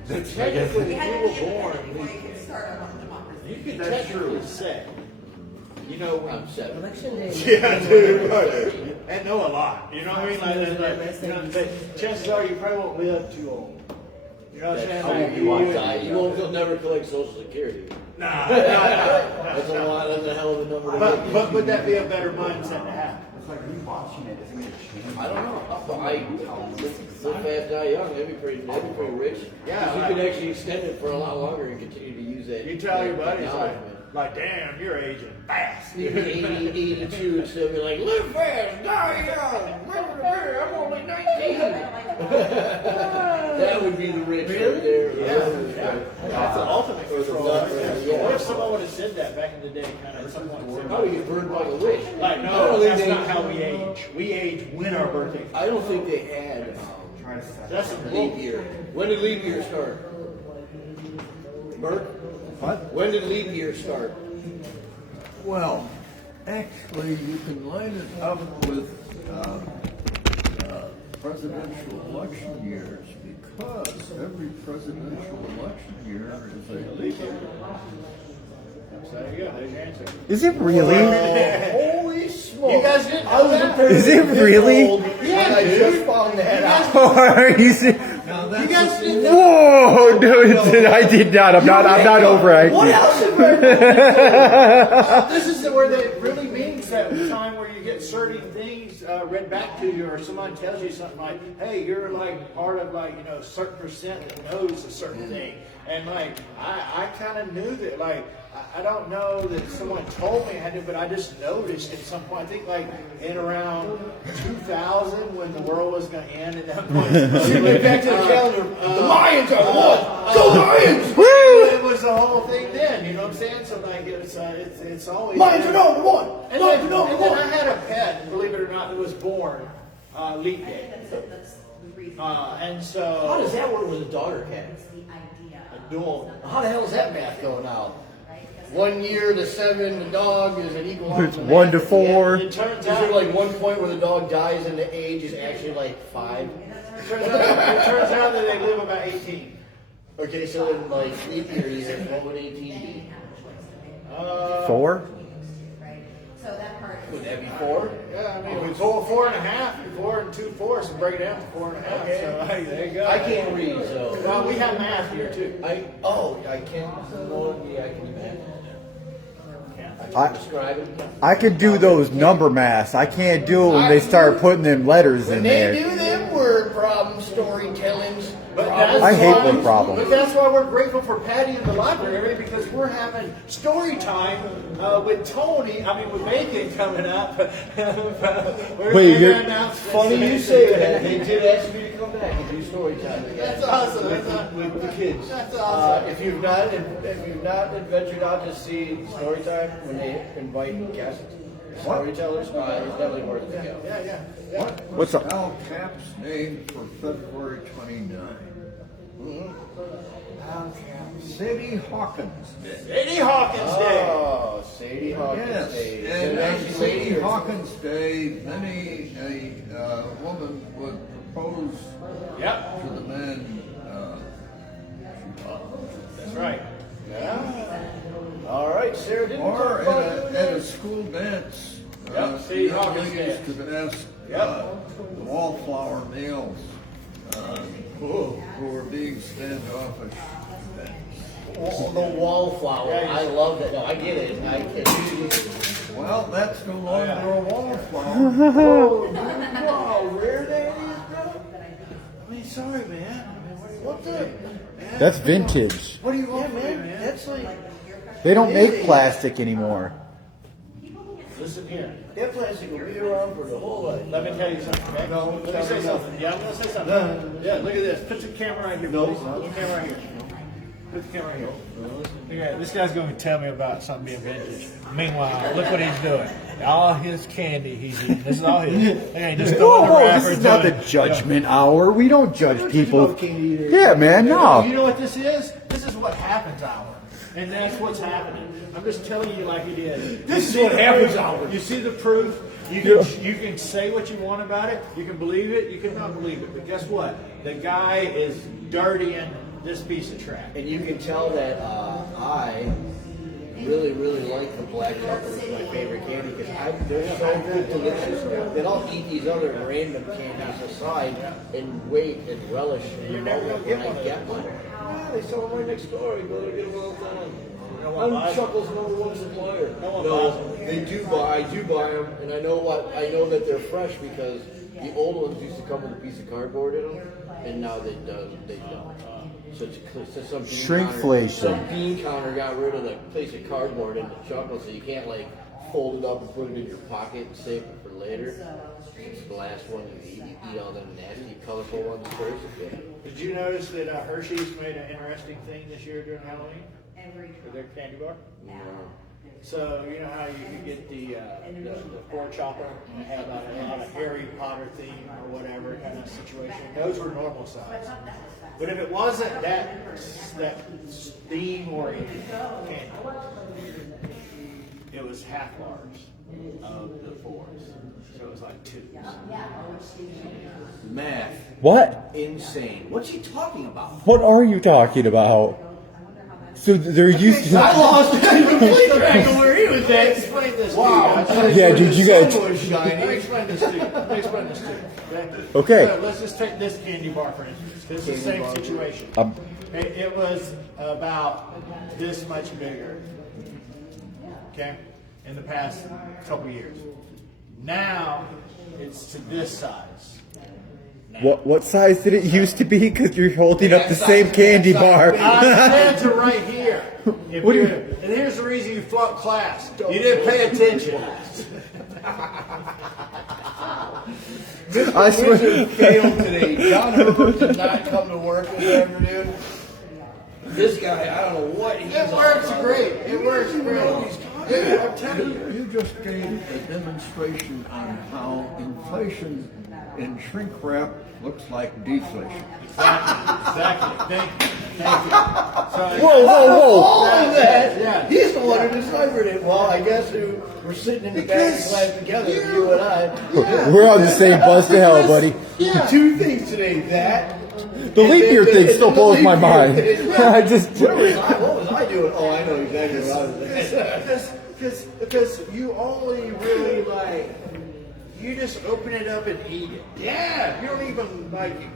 So You technically, had if to you get were there born, before you could start on democracy. you could That's technically true. say, you know, when I'm 7. Election day. yeah, dude, and know a lot. You know what I mean? But chances are you probably won't live too old. You know what I'm saying? Like, You'll never collect Social Security. Nah. That's a lot. That's a hell of a number to get. But would that be a better mindset to have? It's like rewatching it. Isn't it a change? I don't know. So fast, die young. That'd be pretty rich. Yeah, 'Cause you right. could actually extend it for a lot longer and continue to use that. You tell your that buddies acknowledgement. like, damn, you're aging fast. You be 80, 82 and still be like, live fast, die young. Remember the bear, I'm only 19. That would be the rich right there. Yeah. That's the ultimate Or the control. nut, yeah. What if someone would have said that back in the day, kind of at some point? How do you get burned by the witch? Like, I no, don't think that's they- not how we age. We age when our birthday. I don't think they had That's a leap year. When did leap year start? Bert? What? When did leap year start? Well, actually, you can line it up with presidential election years because every presidential election year is a leap year. So there you go. There's your answer. Is it really? Holy smokes! You guys didn't know that? Is it really? Yeah, I just found that out. Are you serious? You guys didn't know. Whoa, dude, I did not. I'm not What overacting. else is there? This is where that really means that time where you get certain things read back to you, or someone tells you something like, "Hey, you're like part of like a certain percent that knows a certain thing," and like I kind of knew that. Like I don't know that someone told me I had to, but I just noticed at some point. I think like in around 2000 when the world was going to end at that point. Went back to the calendar. The Mayans are the one. Go Mayans! It was the whole thing then, you know what I'm saying? So like it's always Mayans are number one. And Mayans then, are number and then one. I had a pet, believe it or not, that was born leap day. That's the reason. And so How does that work with a daughter cat? It's the idea. a dual. How the hell is that math going out? Right? Because 1 year to 7, the dog is an equal. It's 1 to 4. It turns Is there out like one point where the dog dies and the age is actually like 5? it turns out that they live about 18. Okay, so in like leap year years, what would 18 be? 4? right? So that part. Would that be 4? Yeah, I mean, four and a half, 4 and 2/4, so break it down to 4 and a half. Okay. So hey, there you go. I can't read, so. Well, we have math here too. I can't. Well, yeah, I can imagine. I I- can describe it. I could do those number maths. I can't do it when they start putting them letters When in they there. do them word problem storytellings, But problems. I hate why- word problems. But that's why we're grateful for Patty in the library, because we're having story time with Tony. I mean, with Bacon coming up. We're Wait, gonna you're- announce Funny you say that. They did ask me to come back and do story time again. That's awesome. That's With the kids. That's awesome. If you've not ventured out to see story time when they invite guests, storytellers, it's definitely worth it. Yeah. What's up? Al Cap's name for February 29. Al Cap. Sadie Hawkins Day. Sadie Hawkins Day. Oh, Sadie Hawkins Yes, Day. and Is on it actually Sadie lady or- Hawkins Day, many a woman would propose Yep, to the man she loved. that's right. Yeah. All right, Sarah didn't Or talk about at a school dance, Yep, Sadie young Hawkins ladies dance. could ask Yep. the wallflower males who were being standoffish. Oh, the wallflower. I love it. No, I get it. I get it. Well, that's no longer a wallflower. Oh, wow, rare days, bro. I mean, sorry, man. What the? That's vintage. What do you want, man? That's like They don't make plastic anymore. Listen here. that plastic will be around for the whole life. Let me tell you something, okay? Let me say something. Yeah, I'm gonna say something. Yeah, look at this. Put the camera right here, please. Put the camera right here. Put the camera right here. Yeah, this guy's going to tell me about something being vintage. Meanwhile, look what he's doing. All his candy he's eating. This is all his. Okay, just Whoa, throwing the whoa, wrapper. this is not the judgment hour. We don't judge people. candy eater. Yeah, man, You no. know what this is? This is what happens hour. And that's what's happening. I'm just telling you like it is. This is what happens hour. You see the proof? You can say what you want about it. You can believe it. You cannot believe it. But guess what? The guy is dirtying this piece of trash. And you can tell that I really, really like the black chocolate. It's my favorite candy because they're so good, delicious that I'll eat these other random candies aside and wait and relish the moment when I get one. Yeah, they sell them right next door. You go there, get them all the time. I'm Chuckle's number one supplier. No, they do buy. I do buy them, and I know what. I know that they're fresh because the old ones used to come with a piece of cardboard in them, and now they don't. So some bean Shrinkflation. Some bean counter got rid of the piece of cardboard in the chocolate, so you can't like fold it up and put it in your pocket and save it for later. It's the last one you eat all them nasty, colorful ones first. Yeah. Did you notice that Hershey's made an interesting thing this year during Halloween? For their candy bar? So, you know how you can get the pork chopper and have a lot of Harry Potter theme or whatever kind of situation? Those were normal size. But if it wasn't that theme oriented candy, it was half bars of the fours. So it was like twos. Math. What? Insane. What's he talking about? What are you talking about? So there used to. I lost complete track of where he was Let me at. explain this Wow. to you guys. Yeah, dude, you The guys. sun was Let me shining. explain this to you. Let me explain this to you. Okay. So let's just take this candy bar for instance. It's the same situation. It was about this much bigger. Okay? In the past couple years. Now it's to this size. What size did it used to be? Because you're holding up the same candy bar. I said to right here. If What do you're- you- and here's the reason you flunked class. You didn't pay attention. I swear. Wizard failed today. John Herbert did not come to work this afternoon. This guy, I don't know what he's It on works about. great. It works great. I'm telling you. You just gave a demonstration on how inflation in shrink wrap looks like deflation. Exactly. Thank you. So, Whoa, whoa, All of that. Yeah. He's the one who deciphered it. Well, I guess we're sitting in the back of the class together, you and I. whoa. We're on the same bus to hell, buddy. Two things today. That. The leap year thing still blows my mind. I just. What was I doing? Oh, I know exactly what I was doing. Because you only really you just open it up and eat it. Yeah, you don't even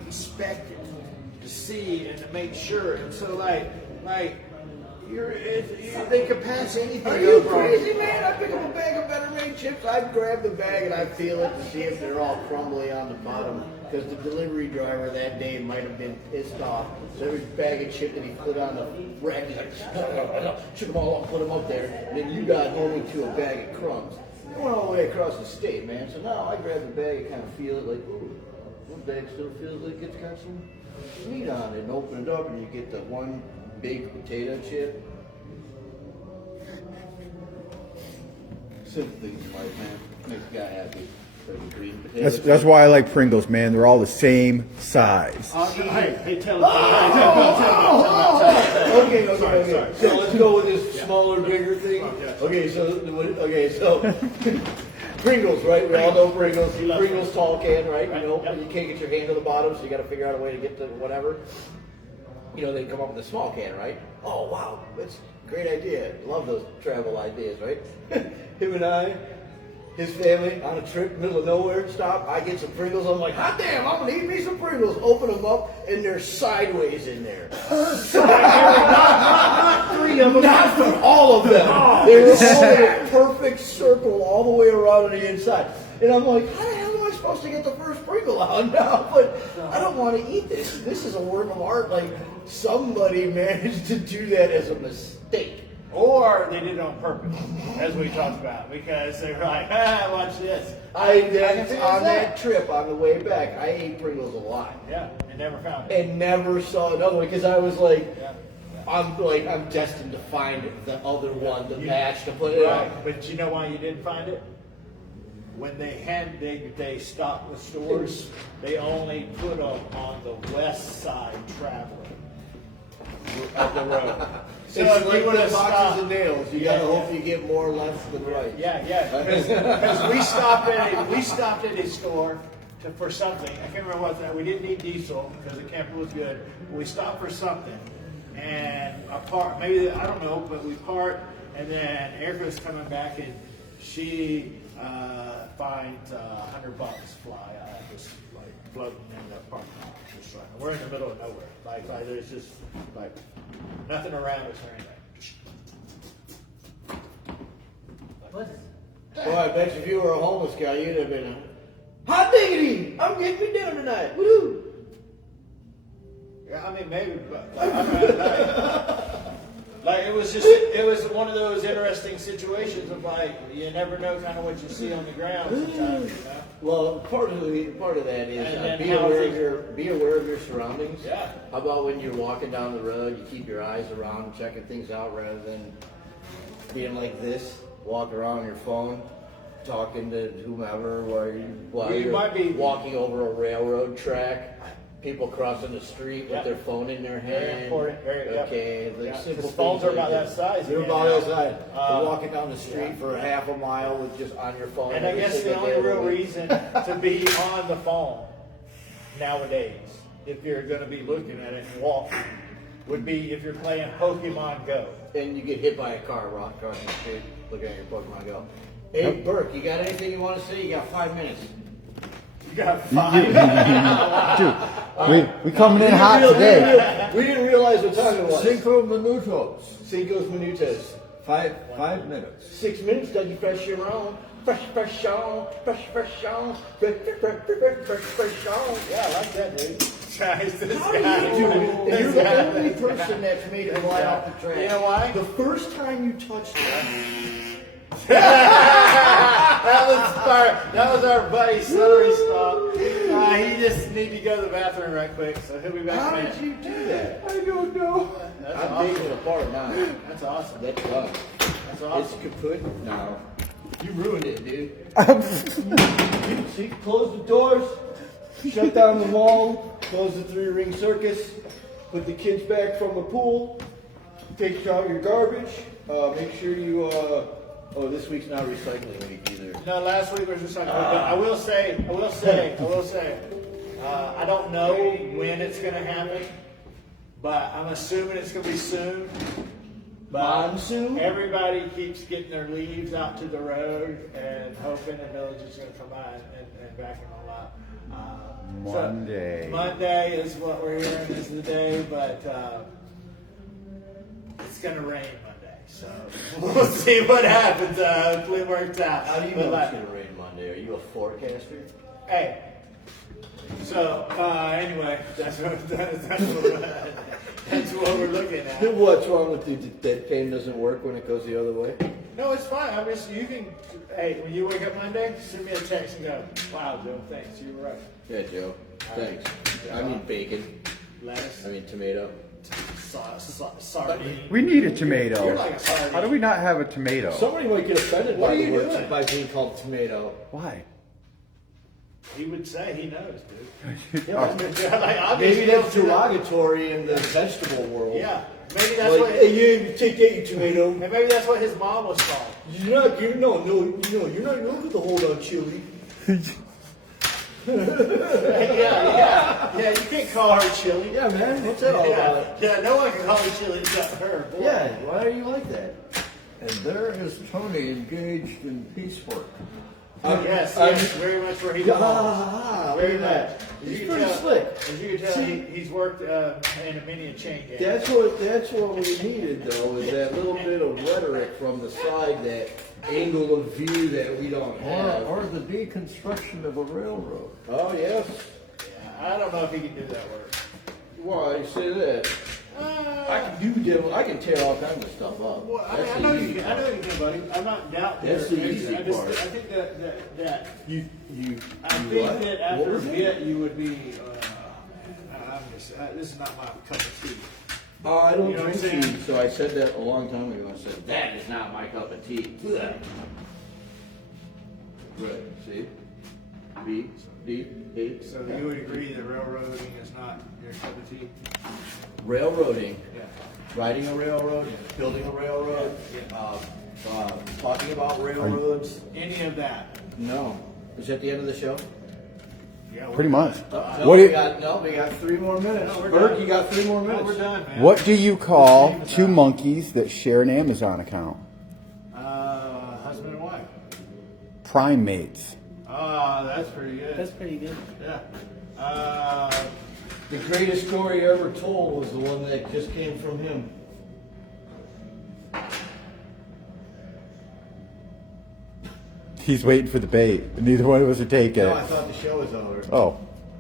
expect it to see and to make sure. And so they can pass anything. Are you crazy, man? I pick up a bag of Better Made chips. I grab the bag and I feel it to see if they're all crumbly on the bottom. Because the delivery driver that day might have been pissed off. So every bag of chips that he put on the rack, he's like, shook them all up, put them up there. And then you got home into a bag of crumbs. I went all the way across the state, man. So now I grab the bag and kind of feel it like, ooh, one bag still feels like it's got some meat on it. And open it up and you get the one big potato chip. Simple things in life, man. Makes a guy happy. Like a green potato. That's why I like Pringles, man. They're all the same size. Hey, tell Okay. So let's go with this smaller, bigger thing. Okay, so Pringles, right? We all know Pringles. Pringles tall can, right? You know, you can't get your hand to the bottom, so you got to figure out a way to get to whatever. You know, they come up with a small can, right? Oh wow, that's a great idea. Love those travel ideas, right? Him and I. His family on a trip, middle of nowhere, stop. I get some Pringles. I'm like, hot damn, I'm gonna eat me some Pringles. Open them up, and they're sideways in there. not 3 of them. Not for all of them. They were all in a perfect circle all the way around on the inside. And I'm like, how the hell am I supposed to get the first Pringle out now? But I don't want to eat this. This is a work of art. Like, somebody managed to do that as a mistake. Or they did it on purpose, as we talked about, because they were like, watch this. On that trip on the way back, I ate Pringles a lot. Yeah, and never found it. And never saw another one because I was like, I'm destined to find the other one, the match to put it on. Right, but you know why you didn't find it? When they stocked the stores, they only put them on the west side traveling of the road. So It's if like you would have the boxes stopped, of nails. You gotta hope you get more left than right. because we stopped at a store for something. I can't remember what that. We didn't need diesel because the camper was good. We stopped for something, and a part. Maybe I don't know, but we parked, and then Erica's coming back, and she finds $100 fly out of this, like floating in the parking lot. Just like, we're in the middle of nowhere. Like there's just like nothing around us or anything. What? Boy, I bet you if you were a homeless guy, you'd have been hot diggity! I'm getting me dinner tonight. Woo! Yeah, I mean maybe, but like it was one of those interesting situations of like you never know kind of what you see on the ground sometimes. You know? Well, part of that is And then be aware of your surroundings. Yeah. How about when you're walking down the road, you keep your eyes around, checking things out, rather than being like this, walk around on your phone, talking to whomever while you're might be walking over a railroad track. People crossing the street with their phone in their hand. Very important. Okay, the simple Because phones are things about like that size. They're again about now. that size. You're walking down the street for a half a mile with just on your phone. And I every guess the single only day of the real week. reason to be on the phone nowadays, if you're going to be looking at it and walking, would be if you're playing Pokemon Go. And you get hit by a car crossing the street, looking at your Pokemon Go. Hey, Burke, you got anything you want to say? You got 5 minutes. You got 5. Dude, we coming in hot today. We didn't realize what time it was. 5 minutos. 5 minutos. 5 minutes. 6 minutes, does you fresh your own. Fresh on. Fresh on. Yeah, I like that, dude. Guys, this How do guy. you do it? You're the only person that's made it fly off the track. You know why? The first time you touched it, That was our buddy Celery Stalk. He just need to go to the bathroom right quick, so he'll be back how in a did minute. you do that? I don't know. That's I'm awesome. taking it apart now. That's awesome. That's done. That's It's awesome. kaput now. You ruined it, dude. See, close the doors, shut down the mall, close the 3-ring circus, put the kids back from the pool, take out your garbage, make sure you, this week's not recycling week either. No, last week was just like, I will say, I don't know when it's going to happen, but I'm assuming it's going to be soon. But Monsoon? everybody keeps getting their leaves out to the road and hoping the village is going to come by and back them all up. Monday. So Monday is what we're hearing is the day, but it's going to rain Monday. So we'll see what happens. Hopefully it works out. How do you But, know like, it's going to rain Monday? Are you a forecaster? Hey. So anyway, that's what we're looking at. What's wrong with you? That pen doesn't work when it goes the other way? No, it's fine. I mean, you can. Hey, when you wake up Monday, send me a text and go, "Wow, Joe, thanks. You were right." Yeah, Joe. Thanks. I mean bacon. lettuce, I mean tomato. sardine. We need a tomato. You're like a sardine. How do we not have a tomato? Somebody might get offended What by are the you word doing? by being called tomato. Why? He would say he knows, dude. Yeah, Like, obviously maybe he that's knows who that- derogatory in the vegetable world. Yeah, maybe that's Like, what. hey, you take that, you tomato. And maybe that's what his mom was called. You're not, you're not good to hold on chili. Yeah. You can't call her chili. Yeah, man, what's that all about? Yeah, no one can call her chili except her. Boy. Yeah, why are you like that? And there is Tony engaged in piecework. Yes, very much where he Yeah, belongs. Very much. He's As you pretty can tell- slick. As you can tell, See- he's worked in a mini and chain gang. That's what we needed though, is that little bit of rhetoric from the side, that angle of view that we don't have. Or the deconstruction of a railroad. Oh yes. I don't know if he can do that work. Why say that? I can tear all kinds of stuff up. Well, I That's know the you easy can. I know part. you can, buddy. I'm not doubting That's your the ability. easy I just, part. I think that You I you think what? that What after a was it? bit you would be. I'm just. This is not my cup of tea. I don't You know what I'm drink saying? tea, so I said that a long time ago. I said that is not my cup of tea. Right. See. B. D. A. So you would agree that railroading is not your cup of tea? Railroading. Yeah. Riding a railroad, building a railroad, talking about railroads. Any of that? No. Is that the end of the show? Yeah. Pretty much. No, What we do- got 3 more minutes. No, we're Bert, done. you got 3 more No, minutes. we're done, man. What do you call two monkeys that share an Amazon account? Husband and wife. Prime mates. Ah, that's pretty good. That's pretty good. Yeah. The greatest story ever told was the one that just came from him. He's waiting for the bait. Neither one of us are taking No, I it. thought the show was over. Oh.